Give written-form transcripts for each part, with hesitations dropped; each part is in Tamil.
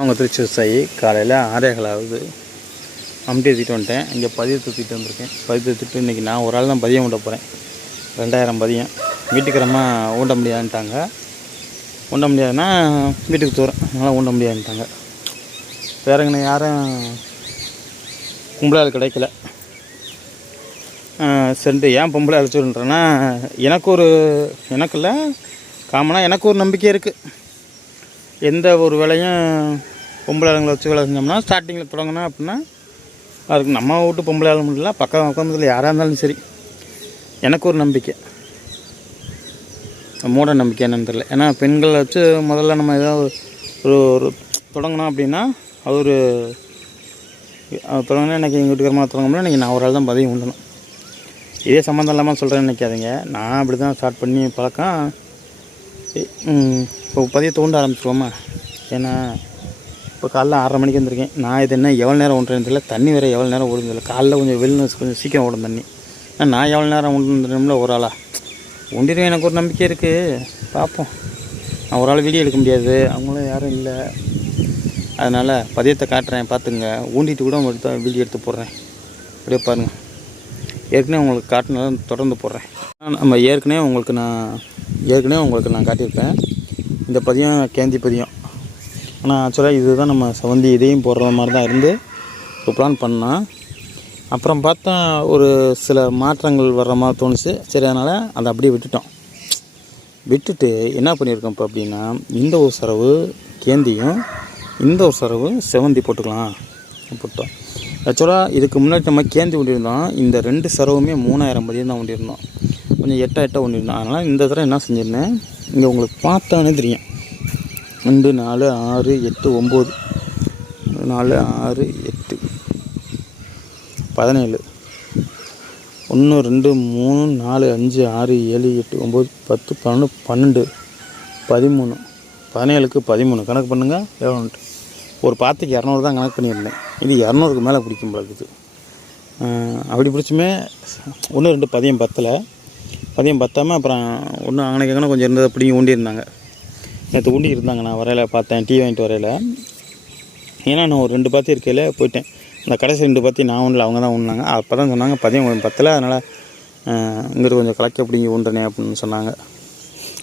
அவங்க திருச்சி விவசாயி காலையில் 6:15 ஆகுது. அமுட்டி ஏற்றிட்டு வந்துட்டேன். இங்கே பதியம் தூக்கிட்டு வந்திருக்கேன். பதியம் தூக்கிட்டு இன்றைக்கி நான் ஒரு ஆள் தான் பதியம் ஊண்ட போகிறேன். 2000 பதியம். வீட்டுக்கிரமா ஊண்ட முடியாதுன்ட்டாங்க. ஊண்ட முடியாதுன்னா வீட்டுக்கு தூரம், அதனால் ஊண்ட முடியாதுன்ட்டாங்க. வேறங்கண்ணே யாரும் பொம்பளை ஆள் கிடைக்கல. சரின்ட்டு ஏன் பொம்பளை ஆள் சொல்கிறேன்னா, எனக்குள்ள காமனாக எனக்கு ஒரு நம்பிக்கை இருக்குது. எந்த ஒரு வேலையும் பொம்பளை ஆளுங்களை வச்சு வேலை செஞ்சோம்னா, ஸ்டார்டிங்கில் தொடங்கினா அப்படின்னா அதுக்கு நம்ம வீட்டு பொம்பளை ஆள் முடியல, பக்கத்தில் யாராக இருந்தாலும் சரி. எனக்கு ஒரு நம்பிக்கை, மூட நம்பிக்கை என்னன்னு தெரியல. ஏன்னா பெண்களை வச்சு முதல்ல நம்ம ஏதாவது ஒரு தொடங்கினோம் அப்படின்னா, அது ஒரு தொடங்கினா இன்றைக்கி எங்கள் வீட்டுக்காரமாக தொடங்கணும்னா இன்றைக்கி நான் ஒரு ஆள் தான் பதியம் உண்டணும். இதே சம்மந்தம் இல்லாமல் சொல்கிறேன்னு நினைக்காதீங்க. நான் அப்படி தான் ஸ்டார்ட் பண்ணி பழக்கம். இப்போ பதியத்தை ஊண்ட ஆரம்பிச்சிருவோமா? ஏன்னா இப்போ காலைல 6:30 மணிக்கு வந்திருக்கேன். நான் இது என்ன எவ்வளோ நேரம் ஊண்டுறேன்னு தெரியல. தண்ணி வேறு எவ்வளோ நேரம் ஓடுதில்லை. காலைல கொஞ்சம் கொஞ்சம் சீக்கிரம் ஓடும் தண்ணி. நான் எவ்வளோ நேரம் ஊண்டுறோம்ல ஒரு ஆளாக ஊண்டிடுவேன். எனக்கு ஒரு நம்பிக்கை இருக்குது. பார்ப்போம். நான் ஒரு ஆள் வீடியோ எடுக்க முடியாது, அவங்களும் யாரும் இல்லை. அதனால் பதியத்தை காட்டுறேன், பார்த்துங்க. ஊண்டிட்டு கூட வீடியோ எடுத்து போடுறேன். அப்படியே பாருங்கள். ஏற்கனவே உங்களுக்கு காட்டினாலும் தொடர்ந்து போடுறேன். நம்ம ஏற்கனவே உங்களுக்கு நான் காட்டியிருப்பேன். இந்த பதியம் கேந்தி பதியம். ஆனால் ஆக்சுவலாக இதுதான் நம்ம செவந்தி இதையும் போடுற மாதிரி தான் இருந்து இப்போ பிளான் பண்ணால், அப்புறம் பார்த்தா ஒரு சில மாற்றங்கள் வர்ற மாதிரி தோணுச்சு. சரி, அதனால் அதை அப்படியே விட்டுட்டு என்ன பண்ணியிருக்கோம் இப்போ அப்படின்னா, இந்த ஒரு சரவு கேந்தியும் இந்த ஒரு சரவு செவந்தி போட்டுக்கலாம் போட்டோம். ஆக்சுவலாக இதுக்கு முன்னாடி நம்ம கேந்தி ஊண்டியிருந்தோம். இந்த 2 சரவுமே 3000 பதியம் தான் ஊண்டியிருந்தோம். கொஞ்சம் எட்ட ஊண்டியிருந்தோம். அதனால் இந்த தடவை என்ன செஞ்சிருந்தேன், இங்கே உங்களுக்கு பார்த்தானே தெரியும். 2 4 6 8 9 4 6 8 17 1 2 3 4 5 6 7 8 9 10 11 12 13 17க்கு 13 கணக்கு பண்ணுங்கள் எவ்வளோன்ட்டு. ஒரு பாத்திக்கு 200 தான் கணக்கு பண்ணியிருந்தேன். இது 200க்கு மேலே பிடிக்கும் போல இருக்குது. அப்படி பிடிச்சுமே 1 2 பதியம் பத்தாமல் அப்புறம் ஒன்று அங்கனைக்கு கொஞ்சம் இருந்தது பிடிங்கி ஊண்டியிருந்தாங்க. நேற்று ஊண்டி இருந்தாங்க. நான் வரையில் பார்த்தேன், டீ வாங்கிட்டு வரையில். ஏன்னா நான் ஒரு 2 பாத்தி இருக்கையில் போயிட்டேன். அந்த கடைசி 2 பாத்தி நான் ஒன்றில் அவங்க தான் ஊண்டினாங்க. அப்போ தான் சொன்னாங்க பதியம் கொஞ்சம் பத்தலை, அதனால் இங்கிட்டு கொஞ்சம் கலக்க பிடிங்கி ஊண்டுனே அப்படின்னு சொன்னாங்க.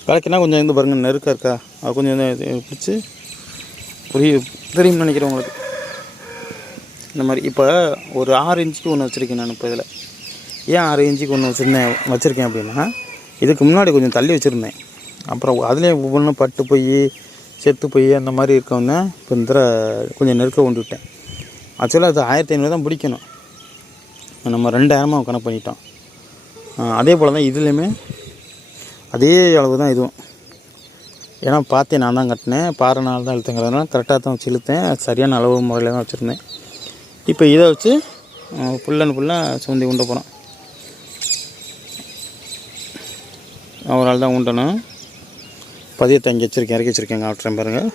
கலக்கினா கொஞ்சம் இருந்து பாருங்கள், நெருக்க இருக்கா, அது கொஞ்சம் பிடிச்சி தெரியும்னு நினைக்கிறேன் உங்களுக்கு. இந்த மாதிரி இப்போ ஒரு 6 இன்ச்சுக்கு ஒன்று வச்சுருக்கேன் நான். இப்போ இதில் ஏன் 6 இன்ச்சுக்கு ஒன்று வச்சுருக்கேன் அப்படின்னா, இதுக்கு முன்னாடி கொஞ்சம் தள்ளி வச்சுருந்தேன். அப்புறம் அதுலேயே ஒவ்வொன்றும் பட்டு போய் செத்து போய் அந்த மாதிரி இருக்கவுன்னு இப்போ இந்த கொஞ்சம் நெருக்க ஊண்டிவிட்டேன். ஆக்சுவலாக அது 1500 தான் பிடிக்கணும். நம்ம 2000 கணக்கு பண்ணிட்டோம். அதே போல் தான் இதுலேயுமே அதே அளவு தான் இதுவும். ஏன்னா பார்த்தேன், நான் தான் கட்டினேன், பாறை நாள் தான் இழுத்தங்கிறதுனால கரெக்டாக தான் வச்சு இழுத்தேன். சரியான அளவு முறையில் தான் வச்சுருந்தேன். இப்போ இதை வச்சு ஃபுல்லாக சுந்தி ஊண்ட போகிறோம். ஒரு நாள் தான் ஊண்டணும். பதியத்தை இங்கே இறக்கி வச்சுருக்கேன், காட்டுறேன் பாருங்கள்.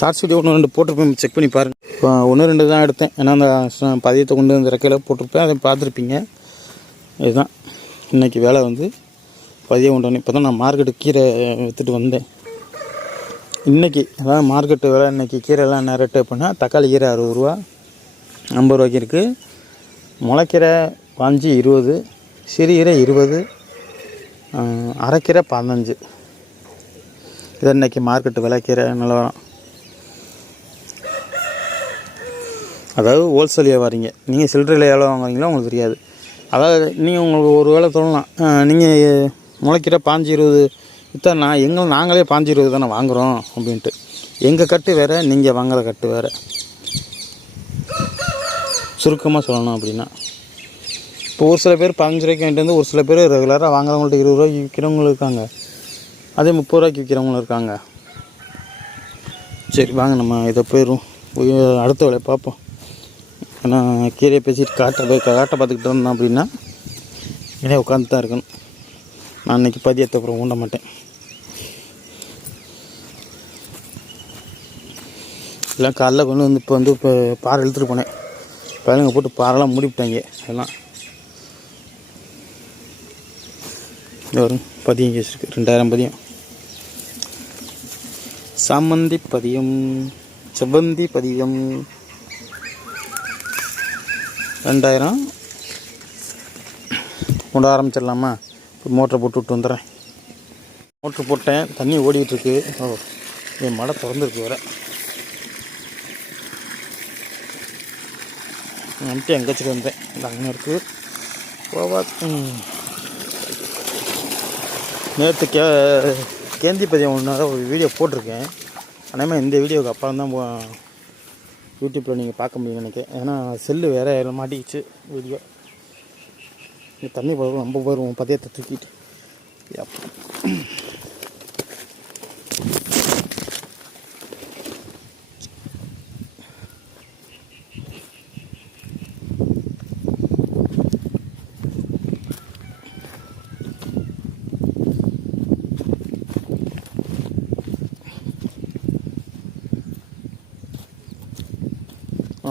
ஷார்ட்ஸ் வீடியோ 1 2 போட்டிருப்பேன், செக் பண்ணி பாருங்கள். இப்போ 1 2 தான் எடுத்தேன். ஏன்னா அந்த பதியத்தை கொண்டு வந்து இறக்கையில் போட்டிருப்பேன், அதை பார்த்துருப்பீங்க. இதுதான் இன்றைக்கி வேலை வந்து பதியம் உண்டணும். இப்போ தான் நான் மார்க்கெட்டுக்கு கீரை விற்றுட்டு வந்தேன். இன்றைக்கி அதாவது மார்க்கெட்டு வேலை. இன்றைக்கி கீரைலாம் என்ன ரேட்டு அப்படின்னா, தக்காளி கீரை 60 ரூபா 50 ரூபாய்க்கு இருக்குது. முளைக்கீரை 5 20, சிறுகீரை 20, அரைக்கீரை 15. இது இன்றைக்கி மார்க்கெட்டு விலை கீரை நிலவரம். அதாவது ஹோல்சேல் வியாபாரிங்க. நீங்கள் சில்லறையில் எவ்வளோ வாங்குறீங்களோ உங்களுக்கு தெரியாது. அதாவது நீங்கள் உங்களுக்கு ஒரு வேலை சொல்லலாம், நீங்கள் முளைக்கீரை 5 20 விற்றா நாங்களே 5 20 தானே வாங்குகிறோம் அப்படின்ட்டு. எங்கள் கட்டு வேறு, நீங்கள் வாங்குகிற கட்டு வேறு. சுருக்கமாக சொல்லணும் அப்படின்னா, இப்போ ஒரு சில பேர் 15 ரூபாய்க்கு வாங்கிட்டு வந்து, ஒரு சில பேர் ரெகுலராக வாங்குறவங்கள்ட்ட 20 ரூபாய்க்கு விற்கிறவங்களும் இருக்காங்க, அதே 30 ரூபாய்க்கு விற்கிறவங்களும் இருக்காங்க. சரி வாங்க, நம்ம இதை போய் அடுத்த வேலையை பார்ப்போம். ஏன்னா கீரையை பேசிட்டு காட்டை பார்த்துக்கிட்டு இருந்தோம் அப்படின்னா இனே உட்காந்து தான் இருக்கணும். நான் இன்றைக்கி பதியத்தை அப்புறம் ஊண்ட மாட்டேன். எல்லாம் காலைல கொண்டு வந்து இப்போ பாறை இழுத்துட்டு போனேன். பழங்க போட்டு பாறைலாம் மூடிவிட்டாங்க. எல்லாம் வரும் பதியம் வச்சுருக்கு. 2000 பதியம். சாமந்தி பதியம், செவ்வந்தி பதியம் 2000 கொண்டு ஆரம்பிச்சிடலாமா? இப்போ மோட்டரை போட்டு விட்டு வந்துடுறேன். மோட்ரு போட்டேன், தண்ணி ஓடிக்கிட்டுருக்கு. என் மழை திறந்துருக்கு வேறு. நம்பிட்டு எங்கே வச்சுட்டு வந்தேன். இந்த அங்கே இருக்குது போவா. நேற்று கேந்தி பதியம் ஒன்று ஒரு வீடியோ போட்டிருக்கேன். ஆனால் இந்த வீடியோவுக்கு அப்புறம் தான் யூடியூப்பில் நீங்கள் பார்க்க முடியும்னு நினைக்கிறேன். ஏன்னா செல்லு வேறு மாட்டிக்கிச்சு வீடியோ. தண்ணி போடுவோம், ரொம்ப போயிடுவோம் பதியத்தை தூக்கிட்டு.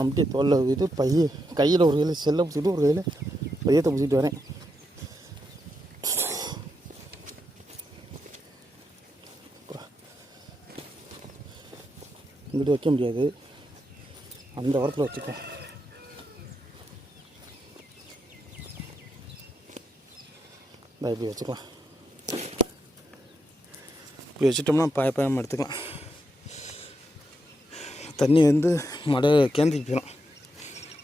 அப்படியே தோல்ல இது கையில் ஒரு கையில் செல்லை பிடிச்சிட்டு ஒரு கையில் பதியத்தை பிடிச்சிட்டு வரேன். இங்கிட்டு வைக்க முடியாது, அந்த வாரத்தில் வச்சுக்கோ. இப்படி வச்சுக்கலாம். இப்படி வச்சுட்டோம்னா பாயப்பாயம் எடுத்துக்கலாம். தண்ணி மடை கேந்திக்கு போயிடும்.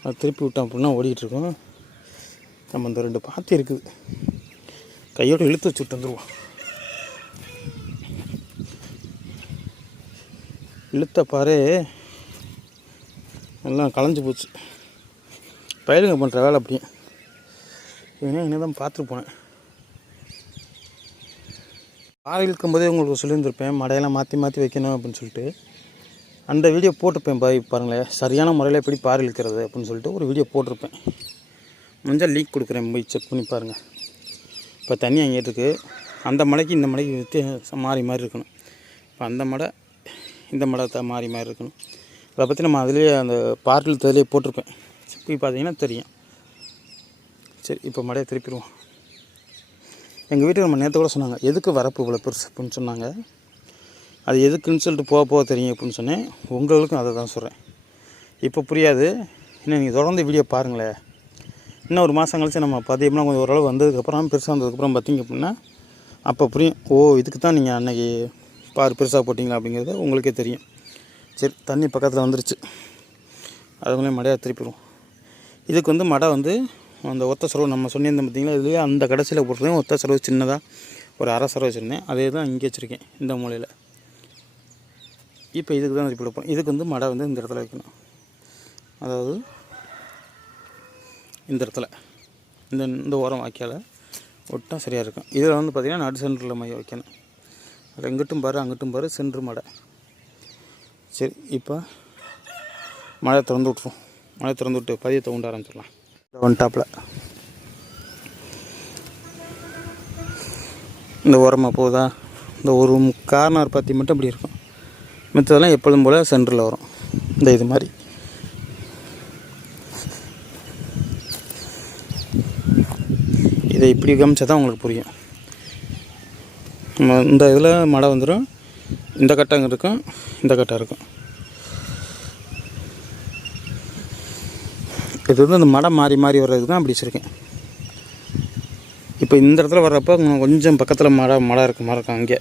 அது திருப்பி விட்டோம் அப்படின்னா ஓடிக்கிட்டுருக்கோம். நம்ம இந்த 2 பாத்தி இருக்குது, கையோடு இழுத்து வச்சு விட்டு வந்துடுவோம். இழுத்த பாரு எல்லாம் களைஞ்சி போச்சு. பயிலுங்க பண்ணுற வேலை அப்படியே. இங்கே தான் பார்த்துட்டு போனேன். பாறை இழுக்கும்போதே உங்களுக்கு சொல்லியிருந்திருப்பேன், மடையெல்லாம் மாற்றி மாற்றி வைக்கணும் அப்படின்னு சொல்லிட்டு. அந்த வீடியோ போட்டிருப்பேன். பாருங்களேன், சரியான முறையில் எப்படி பாறை இழுக்கிறது அப்படின்னு சொல்லிட்டு ஒரு வீடியோ போட்டிருப்பேன். மஞ்சள் லீக் கொடுக்குறேன், போய் செக் பண்ணி பாருங்கள். இப்போ தண்ணி அங்கே இருக்குது. அந்த மடைக்கு இந்த மடைக்கு மாறி மாறி இருக்கணும். இப்போ அந்த மடை இந்த மடை மாறி மாறி இருக்கணும். அதை பற்றி நம்ம அதிலே அந்த பார்க்கில் இதிலே போட்டிருப்பேன். போய் பார்த்தீங்கன்னா தெரியும். சரி, இப்போ மடையை திருப்பிடுவோம். எங்கள் வீட்டில் நம்ம நேற்று கூட சொன்னாங்க, எதுக்கு வரப்பு இவ்வளோ பெருசு அப்படின்னு சொன்னாங்க. அது எதுக்குன்னு சொல்லிட்டு போக தெரியும் அப்படின்னு சொன்னேன். உங்களுக்கும் அதை தான் சொல்கிறேன். இப்போ புரியாது, இன்னும் நீங்கள் தொடர்ந்து வீடியோ பாருங்களேன். இன்னும் ஒரு மாதம் கழிச்சு நம்ம பதியம்னா கொஞ்சம் ஓரளவு வந்ததுக்கப்புறம் பெருசாக வந்ததுக்கப்புறம் பார்த்திங்க அப்படின்னா அப்போ புரியும். ஓ, இதுக்கு தான் நீங்கள் அன்றைக்கி பெருசாக போட்டிங்களா அப்படிங்கிறது உங்களுக்கே தெரியும். சரி, தண்ணி பக்கத்தில் வந்துருச்சு. அதுக்குள்ளே மடையாக திருப்பிடுவோம். இதுக்கு மடை அந்த ஒத்த செலவு நம்ம சொன்னியிருந்தோம் பார்த்திங்களா, இதுலேயே அந்த கடைசியில் போட்டுருக்கேன். ஒத்த செலவு சின்னதாக ஒரு அரை செலவு வச்சுருந்தேன். அதே தான் இங்கே வச்சுருக்கேன், இந்த மூலையில். இப்போ இதுக்கு தான் திருப்பி வைப்போம். இதுக்கு மடை இந்த இடத்துல வைக்கணும். அதாவது இந்த இடத்துல இந்த ஓரம் வாய்க்கால் ஒட்டா சரியாக இருக்கும். இதில் பார்த்திங்கன்னா நடு சென்டரில் மையம் வைக்கணும். அது எங்கிட்டும் அங்கிட்டும் சென்ட்ரு மடை. சரி, இப்போ மழை திறந்து விட்ருவோம். மழை திறந்து விட்டு பதியத்தை உண்டு ஆரம்பிச்சிடலாம். ஒன் டாப்பில் இந்த ஓரமாக போகுதா, இந்த ஒரு கார்னர் பற்றி மட்டும் இப்படி இருக்கும். மித்ததெல்லாம் எப்பொழுதும் போல் சென்டரில் வரும். இந்த இது மாதிரி இதை இப்படி கவனிச்சா தான் உங்களுக்கு புரியும். இந்த இதில் மழை வந்துடும். இந்த கட்டம் இருக்கும், இந்த கட்டம் இருக்கும். இது அந்த மடை மாறி மாறி வர்றதுக்கு தான் அப்படி வச்சுருக்கேன். இப்போ இந்த இடத்துல வர்றப்போ கொஞ்சம் பக்கத்தில் மழை இருக்கும். அங்கே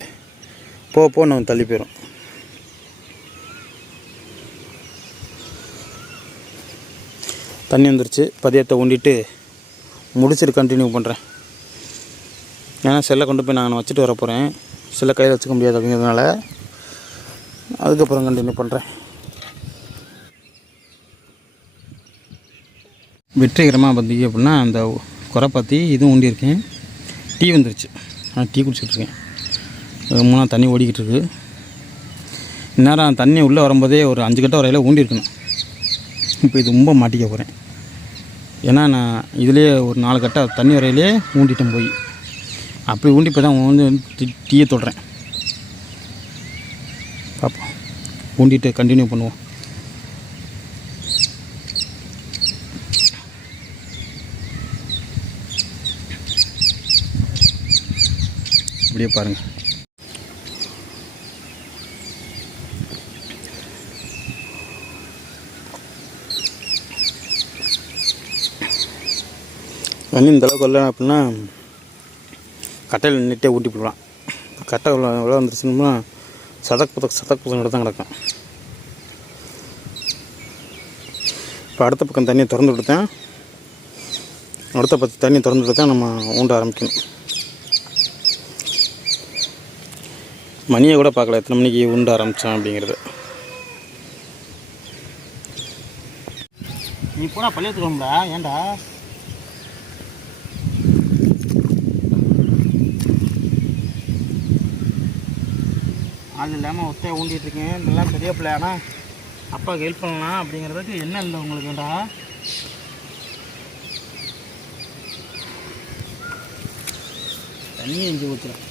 போக நம்ம தள்ளி போயிடும். தண்ணி வந்துருச்சு. பதியத்தை ஊண்டிட்டு முடிச்சுட்டு கண்டினியூ பண்ணுறேன். ஏன்னா செல்லை கொண்டு போய் நான் வச்சுட்டு வர போகிறேன். செல்லை கையில் வச்சுக்க முடியாது அப்படிங்கிறதுனால அதுக்கப்புறம் கண்டினியூ பண்ணுறேன். வெற்றிகரமாக பார்த்திங்க அப்படின்னா அந்த குறைப்பாத்தி இதுவும் ஊண்டியிருக்கேன். டீ வந்துருச்சு. டீ குடிச்சிட்ருக்கேன். 3 தண்ணி ஓடிக்கிட்டு இருக்குது. இந்நேரம் தண்ணி உள்ளே வரும்போதே ஒரு 5 கட்டை வரையில் ஊண்டியிருக்கணும். இப்போ இது ரொம்ப மாட்டிக்க போகிறேன். ஏன்னா நான் இதிலே ஒரு 4 கட்டை தண்ணி வரையிலே ஊண்டிட்டேன் போய். அப்படி ஊண்டி இப்போ தான் டீயை தொடுறேன். பார்ப்போம், ஊண்டிட்டு கண்டினியூ பண்ணுவோம். இப்படியே பாருங்கள். தண்ணி இந்தளவுக்கு வரல அப்படின்னா கட்டையில் நின்றுட்டே ஊட்டி போடலாம். கட்டை எவ்வளோ வந்துருச்சுன்னா சதக்கு புதக்கு தான் கிடக்கும். இப்போ அடுத்த பக்கம் தண்ணியை திறந்து விட்டுத்தேன். அடுத்த பத்து தண்ணியை திறந்து விட்டு தான் நம்ம ஊண்ட ஆரம்பிக்கணும். மணியை கூட பார்க்கல எத்தனை மணிக்கு ஊண்ட ஆரம்பித்தான் அப்படிங்கிறது. நீ போனா பள்ளியத்துக்கோம்டா. ஏன்டா ஆள் இல்லாமல் ஒத்தையை ஊண்டிகிட்டு இருக்கேன். இதெல்லாம் பெரிய பிள்ளை. ஆனால் அப்பாவுக்கு ஹெல்ப் பண்ணலாம் அப்படிங்கிறதுக்கு என்ன இல்லை உங்களுக்கு. ஏன்டா தண்ணியை இஞ்சி ஊற்றுறேன்.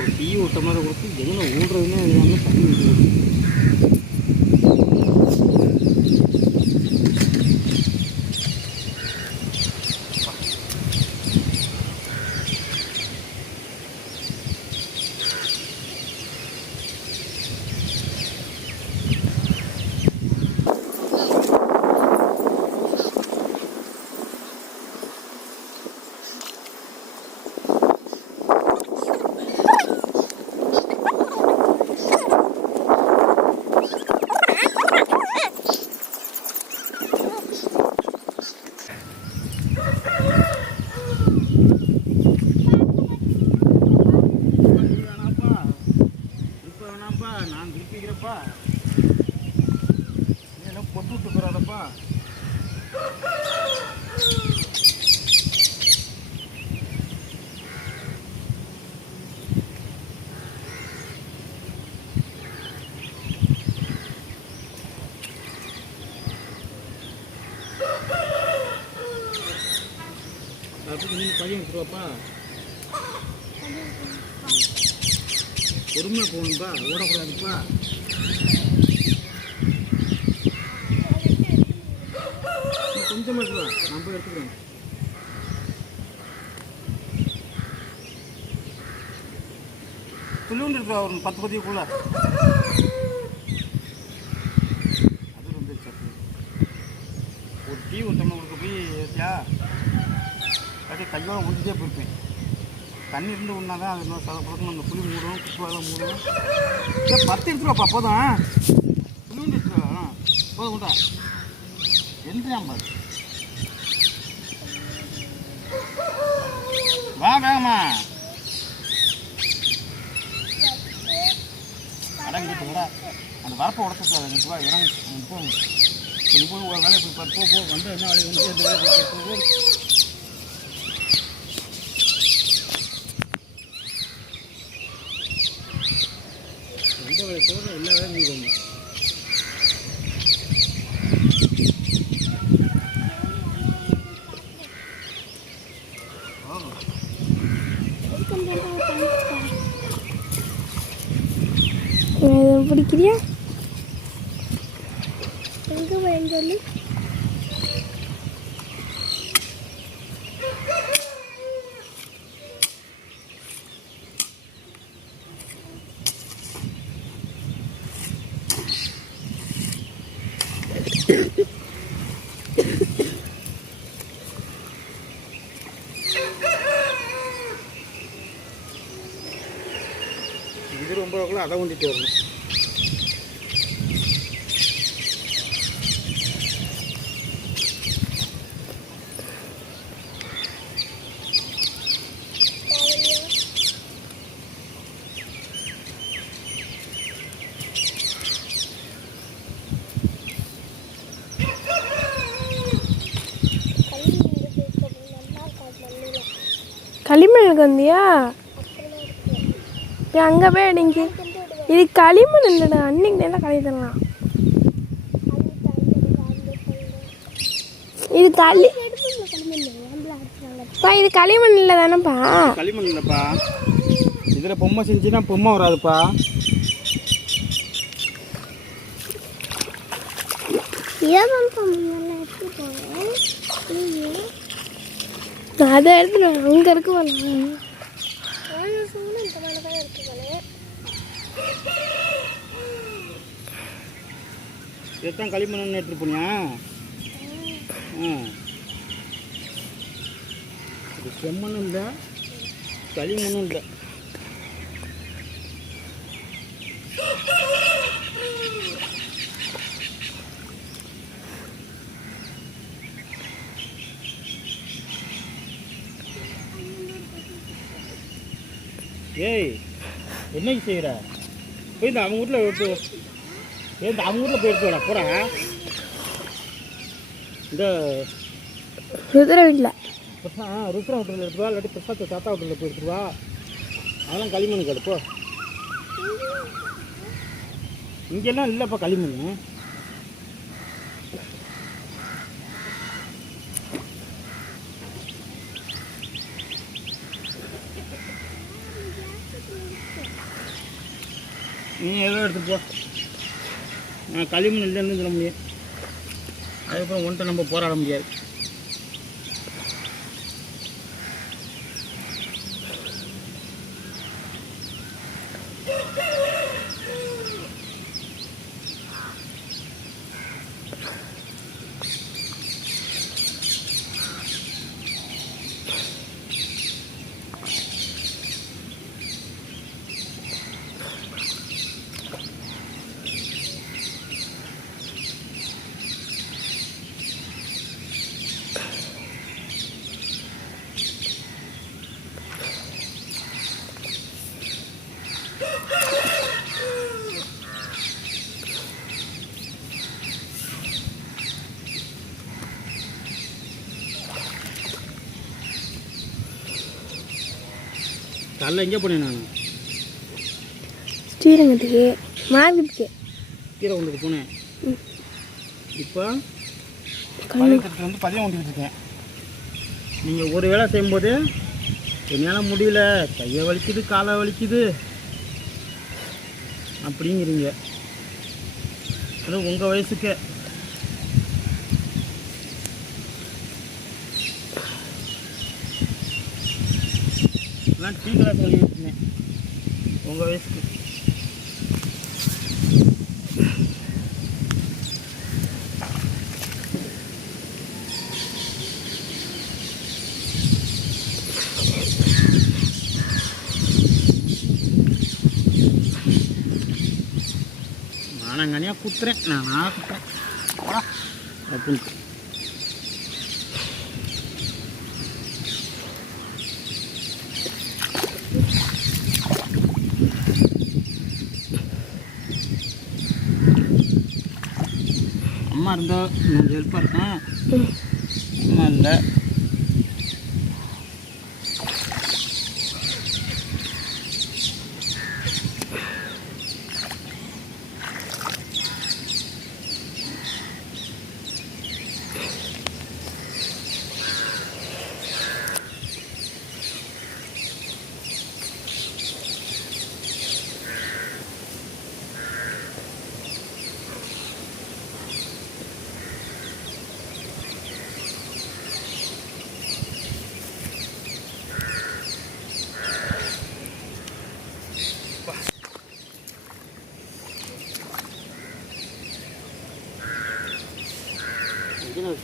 ஒரு டீ ஊட்ட மாதிரி கொடுத்து எதுவும் ஊடுறதுன்னே இல்லாமல் தண்ணி ஊற்றி நான் திருப்பிக்கிறப்பா ஏன்னா பொட்டு விட்டு போறாதப்பா. அதுக்கு நீங்கள் பையன் எடுத்துருவாப்பா. பொறுமையாக போகணும்பா, ஓடக்கூடாதுப்பா. கொஞ்சம் எடுத்துவா, நான் போய் எடுத்துக்கிறேன். துள்ளிவுண்டு இருக்கா ஒரு 10 பதிவுக்குள்ள. அது வந்து சப்பு ஒரு டீ ஊற்றணும் உங்களுக்கு போய் ஏற்றியா அப்படியே கையோட ஊற்றிட்டே போயிருப்பேன். தண்ணி இருந்து ஒன்றா தான் அது இன்னொரு சதப்படக்கும் அந்த புளி மூடும் குப்பாலாம் மூடும். 10 எடுத்துருவாப்பா போதும். புளிவுண்டு எடுத்துருவா போதும் உண்டா என்றாம் பாரு. வா வேகமா அடங்கிட்டு வர அந்த வரப்பை உடச்சிட்டு அது வா இறங்க போகும். கொஞ்சம் போய் ஒரு வேலையை போய் போ போ வந்து என்ன வேலையை வந்து எந்த வேலையை போ. எந்த வேலையை போகிற எல்லா வேலையும் நீ போகணும். பிடிக்கிறியா எங்கே போய் சொல்லி இது ரொம்ப கூட அதை கொண்டுட்டு வரணும். களிமண்ணுக்கு வந்தியா? அங்கே போய் அடிங்க. இது களிமண் இல்லைடா, அன்னைக்கு நல்லா களி தரலாம். இது இது களிமண் இல்லை தானேப்பா? களிமண் இல்லைப்பா, இதில் பொம்மை செஞ்சுன்னா பொம்மை வராதுப்பா. அதை எடுத்துட்டு அங்கே இருக்கு. இதைத்தான் களிமண்ணு எடுத்துகிட்டு போனியா? இது செம்மண்ணும் இல்லை, களிமண்ணும் இல்லை. ஏய், என்னைக்கு செய்கிற? போய் இந்த அவங்க வீட்டில் எடுத்து, இந்த அவங்க வீட்டில் போய் எடுத்து வரா போகிறா. இந்த ருத்ர வீட்டில் ருத்ரா ஹோட்டலில் எடுத்துவா, இல்லாட்டி பிரசாத் தாத்தா ஹோட்டலில் போய் எடுத்துருவா. அதெல்லாம் களிமண் கிடப்போ. இங்கெல்லாம் இல்லைப்பா களிமண். நீ ஏதோ எடுத்துட்டு போ. நான் களிமண் இல்லைன்னு சொல்ல முடியும். அதுக்கப்புறம் ஒன்றை நம்ம போராட முடியாது. காலைல எங்கே போனேன் நான்? ஸ்ரீரங்கத்துக்கு, மார்க்கெட்டுக்கு, கீரை கொண்டுக்கு போனேன். இப்போ பதினெட்டு வந்து பதியம் கொண்டுக்கிட்டு இருக்கேன். நீங்கள் ஒரு வேளை செய்யும்போது என்னால் முடியல, கையை வலிக்குது, காலை வலிக்குது அப்படிங்கிறீங்க. அது உங்கள் வயசுக்கு. நான் டீ கிளாஸ் சொல்லிட்டு இருந்தேன் உங்கள் வயசுக்கு. நானங்கனியாக குத்துறேன், நானாக குத்துறேன் அப்படின்ட்டு. அம்மா இருந்தால் கொஞ்சம் ஹெல்ப்பாக இருக்கேன். அம்மா இல்லை.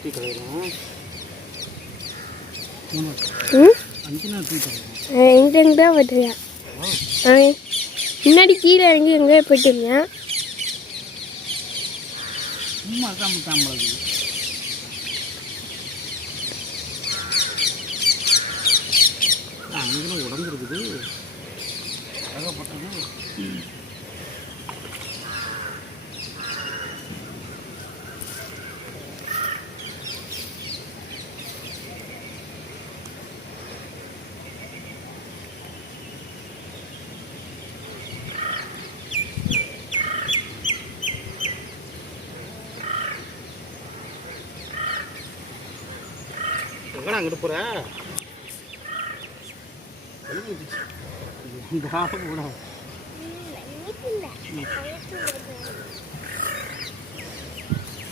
டீ கலையிடும் எங்கேருந்து தான் வந்துருக்கேன். முன்னாடி கீழே இறங்கி எங்கேயே போயிட்டு இருந்தேன். சும்மா தாம்பளது அங்கே உடம்பு இருக்குது ஏகப்பட்டது. எங்கடா அங்கிட்டு போகிற?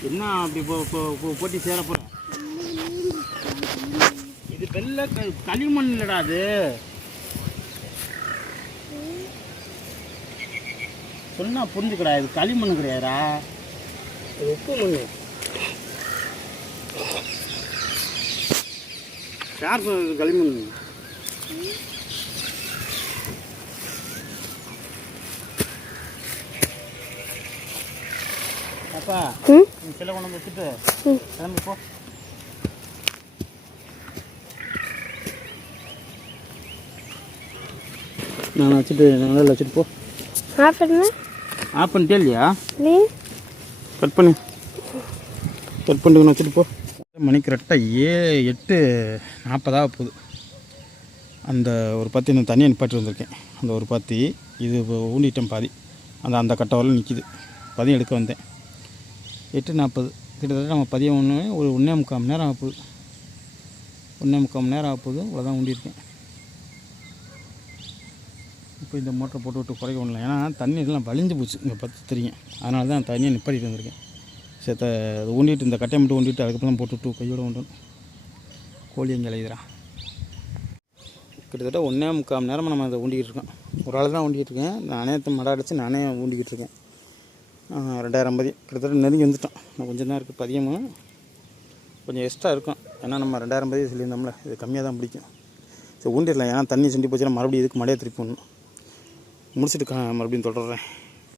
என்ன அப்படி போட்டி சேர போகிற? இது வெள்ளை களிமண் இல்லடா, அது சொன்னா புரிஞ்சுக்கடா. இது களிமண் கிடையாதுடா. உப்பு மண் யார் சொன்னது களிமண்? அப்பா சில கொண்டு வந்து வச்சுட்டு கிளம்பி போ. நான் வச்சுட்டு நல்லா வச்சுட்டு போ. ஆஃப் பண்ணு. ஆஃப் பண்ணிட்டே இல்லையா? நீ கட் பண்ணிட்டு வச்சுட்டு போ. மணிக்கு கரெக்டாக 8:40 போகுது. அந்த ஒரு பாத்தி இந்த தண்ணியை நிப்பாட்டி வந்திருக்கேன். அந்த ஒரு பாத்தி இது ஊண்டிட்டேன் பாதி. அந்த கட்டை வரல நிற்கிது. பதியம் எடுக்க வந்தேன். 8:40 கிட்டத்தட்ட நம்ம பதியம் ஒன்று ஒரு 1.25 மணி நேரம் ஆகுது. 1.25 மணி நேரம் ஆகுது. இவ்வளோதான் ஊண்டியிருக்கேன். இப்போ இந்த மோட்டரை போட்டு விட்டு குறைக்க முடியல. ஏன்னா தண்ணி எல்லாம் வலிஞ்சு போச்சு இங்கே பார்த்து தெரியும். அதனால தான் தண்ணியை நிப்பாட்டிட்டு வந்திருக்கேன். சேர்த்த அது ஊண்டிட்டு இந்த கட்டையை மட்டும் ஊண்டிட்டு அதுக்கப்புறம் போட்டு விட்டு கையோடு உண்டணும். கோழி எங்கே எழுதுறான். கிட்டத்தட்ட 1.25 மணி நேரமாக நம்ம அதை ஊண்டிக்கிட்டு இருக்கோம். ஒரு ஆள் தான் ஊண்டிக்கிட்டு இருக்கேன். நானே மடை அடித்து நானே ஊண்டிக்கிட்டு இருக்கேன். 2000 பதியம் கிட்டத்தட்ட நெருங்கி வந்துட்டோம். நான் கொஞ்சம் தான் இருக்குது பதியமும் கொஞ்சம் எக்ஸ்ட்ரா இருக்கும். ஏன்னா நம்ம 2000 பதியம் சொல்லியிருந்தோம்ல, இது கம்மியாக தான் பிடிக்கும். சரி ஊண்டிடலாம். ஏன்னா தண்ணி சுண்டி போச்சுன்னா மறுபடியும் இதுக்கு மழையை திருப்பி விடணும். முடிச்சுட்டு மறுபடியும் தொடர்றேன்.